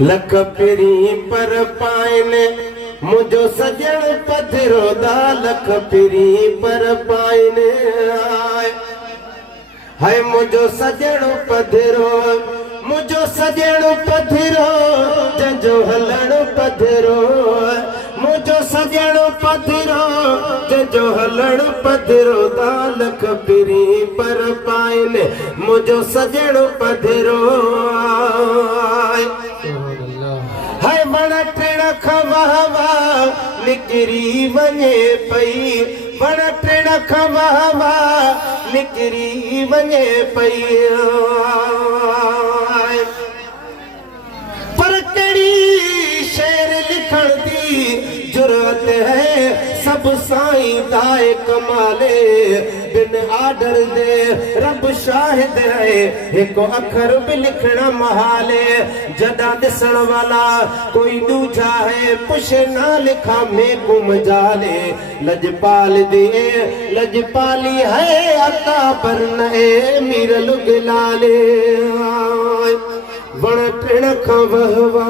लख पिरी पर पाइने मुझो सजण पधरो दा लख पिरी पर पाइने हाय मुझो सजण पधरो मुझो सजण पधरो जंजो हलण पधरो मुझो सजण पधरो जंजो हलण पधरो दा लख पिरी पर पाइने मुझो सजण पधरो हाय वण टिण खवावा निकरी वञे पई वण टिण खवावा निकरी वञे पई पर कड़ी शेर लिखण दी जुरत है सब साईं दाए कमाले बिन आर्डर दे रब शाहिद है एक अखर भी लिखना महाले जदा दिसण वाला कोई दूजा है पुछे ना लिखा में को मजाले लजपाल दिए लजपाली है अता पर नए मीर लुगलाले वण टिण खां वहवा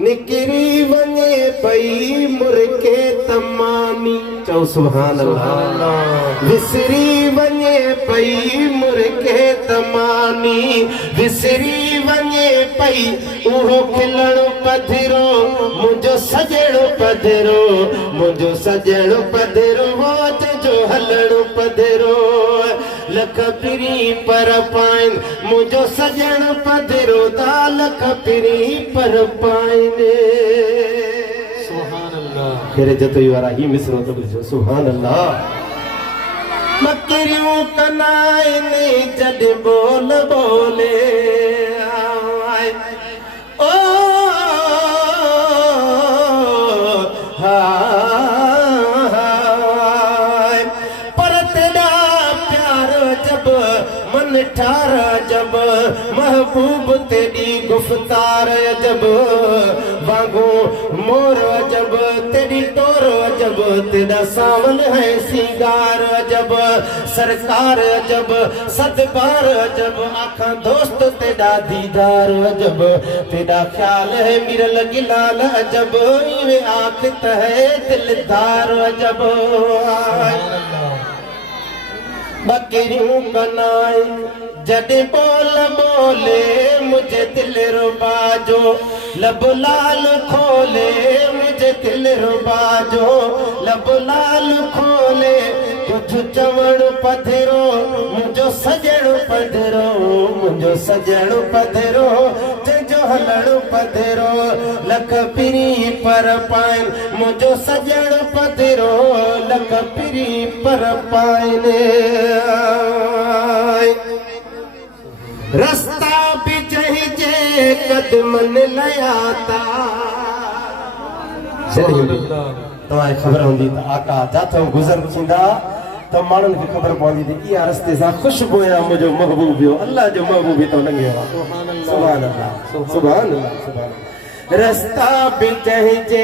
निकरी वञे पई मुर्के तमामी चओ सुभान अल्लाह विसरी वञे पई मुर्के तमामी विसरी वञे पई उहो खिलण पधरो मुंहिंजो सजण पधरो मुंहिंजो सजण पधरो जो हलण पधरो लख पिरी पर पाइन मुझो सजण पधरो दा लख पिरी पर पाइने सुभान अल्लाह फिर जतोई वारा ही मिसरो तो बुझो सुभान अल्लाह मकरियों कनाइने जद बोल बोले ओ ठार जब महबूब तेरी गुफ्तार जब वांगो मोर जब तेरी टोर जब तेरा सावन है सिंगार जब सरकार जब सदबार जब आखा दोस्त तेरा दीदार जब तेरा ख्याल है मेरा लगिलाल जब इवे आखत है दिलदार जब बकरियों कनाए जद बोल बोले मुझे दिल रुबा जो लब लाल खोले मुझे दिल रुबा जो लब लाल खोले कुछ चवण पधरो मुझो सजण पधरो मुझो सजण पधरो जो हलण पधरो लख पिरी पर पाइन मुझो सजण पधरो लख पिरी पर पाइने रस्ता भी चाहिए कदमन लयाता तुम्हारी खबर होंदी तो आका जातो गुजर थींदा तो माण्हुनि खे ख़बर पवंदी त इहा रस्ते सां ख़ुशबू या मुंहिंजो महबूब हुयो अल्लाह जो महबूब ही तो लंघियो आहे सुभान अल्लाह सुभान अल्लाह रस्ता भी चाहिए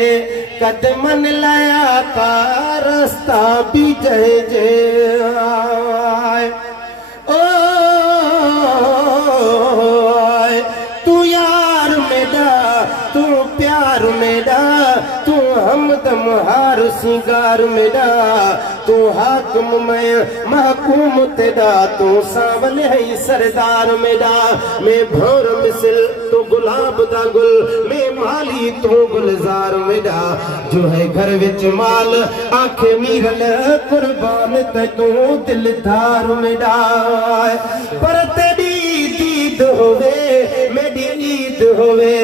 कदमन लयाता रस्ता भी चाहिए ओ तू यार मेरा तू प्यार मेरा तू हमदम हार सिंगार मेरा तू हाकिम मैं महकूम तेरा तू सावल है सरदार मेरा मैं भौर मिसल तू गुलाब दा गुल मैं माली तू गुलजार मेरा जो है घर विच माल आखे मीरल कुर्बान ते तू दिलदार मेरा पर तेरी दीद होवे मेरी ईद होवे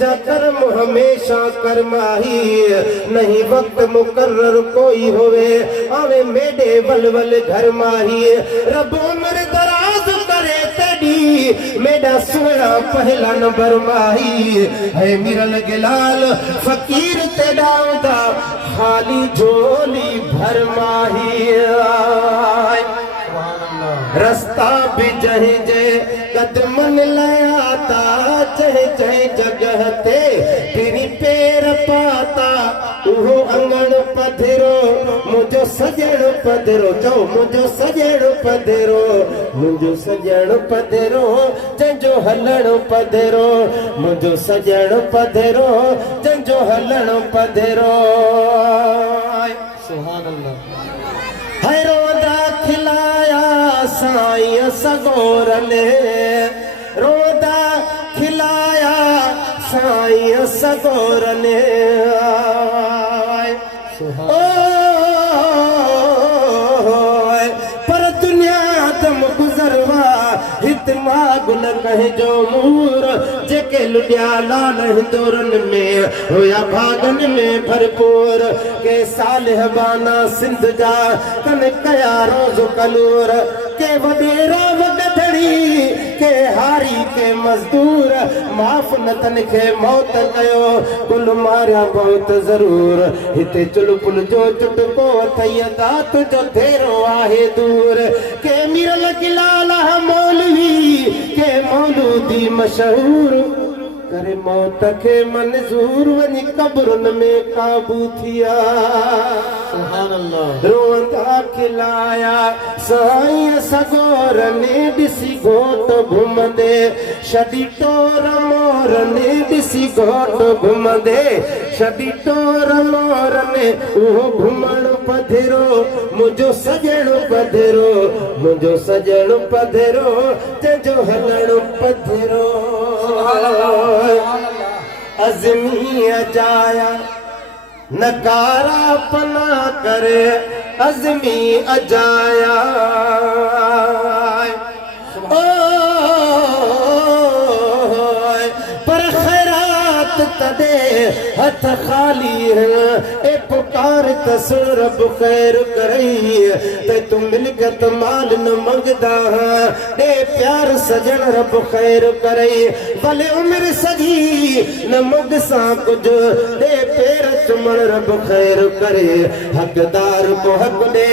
जा कर्म हमेशा करमाही नहीं वक्त मुकर्रर कोई होवे आवे मेरे वलवल घर माही रब उम्र दराज करे तेरी मेरा सोना पहला नंबर माही है मिरल गिलाल फकीर तेरा दा खाली झोली भर माही रास्ता भी जहे जे कदमन लयाता चहे चहे जगह ते तेरी पैर पाता उहो अंगण पधरो मुझो सजण पधरो चो मुझो सजण पधरो मुझो सजण पधरो जंजो हलण पधरो मुझो सजण पधरो जंजो हलण पधरो सुभान अल्लाह। है रोदा खिलाया साईं सगोर ने रोदा खिलाया साईं सगोर ने ओ पर दुनिया दम गुजरवा हित मागुल कह जो मूर जेके लुडिया लाल हिंदुरन में होया भागन में भरपूर के सालिह बाना सिंध जा कन कया रोज कलूर के वडेरा वगधड़ी के हारी के मजदूर माफ न तन के मौत कयो कुल मारिया बहुत जरूर हिते चुलपुल जो चुटको थैयदा तुझो तेरो आहे दूर के मिरल किलाला मौलवी के मौलूदी मशहूर करे मौत के मंजूर वनी कब्रन में काबू थिया सुभान अल्लाह। रोंदा खिलाया साईं सगोर ने दिसी घोट घुमदे शदी टोर मोर ने दिसी घोट घुमदे शदी टोर मोर ने वो घुमण पधरो मुझो सजण पधरो मुझो सजण पधरो तेजो हलण पधरो अज़मी अजाया नकारा पना करे अज़मी अजाया ओ पर खैरात तदे हथ खाली है ए पुकार तसुर रब खैर करई ते तू मिलकत माल न मंगदा दे प्यार सजन रब खैर करई भले उम्र सजी न मंग सा कुछ दे पैर चुमण रब खैर करे हकदार को हक दे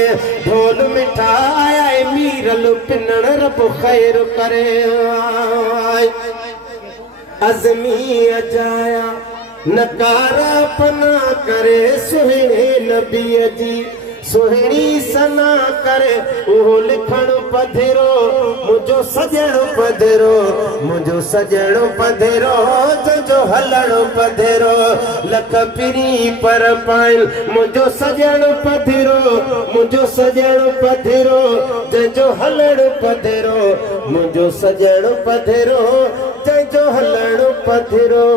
ढोल मिठाया मीरल पिनण रब खैर करे अज़मी अजाया नकारा पना करे सुहिणे नबी जी सुहिणी सना करे उहो लिखण पधरो मुझो सजण पधरो मुझो सजण पधरो जंजो हलण पधरो लख पिरी पर पाइल मुझो सजण पधरो मुझो सजण पधरो जंजो हलण पधरो मुझो सजण पधरो जंजो हलण पधरो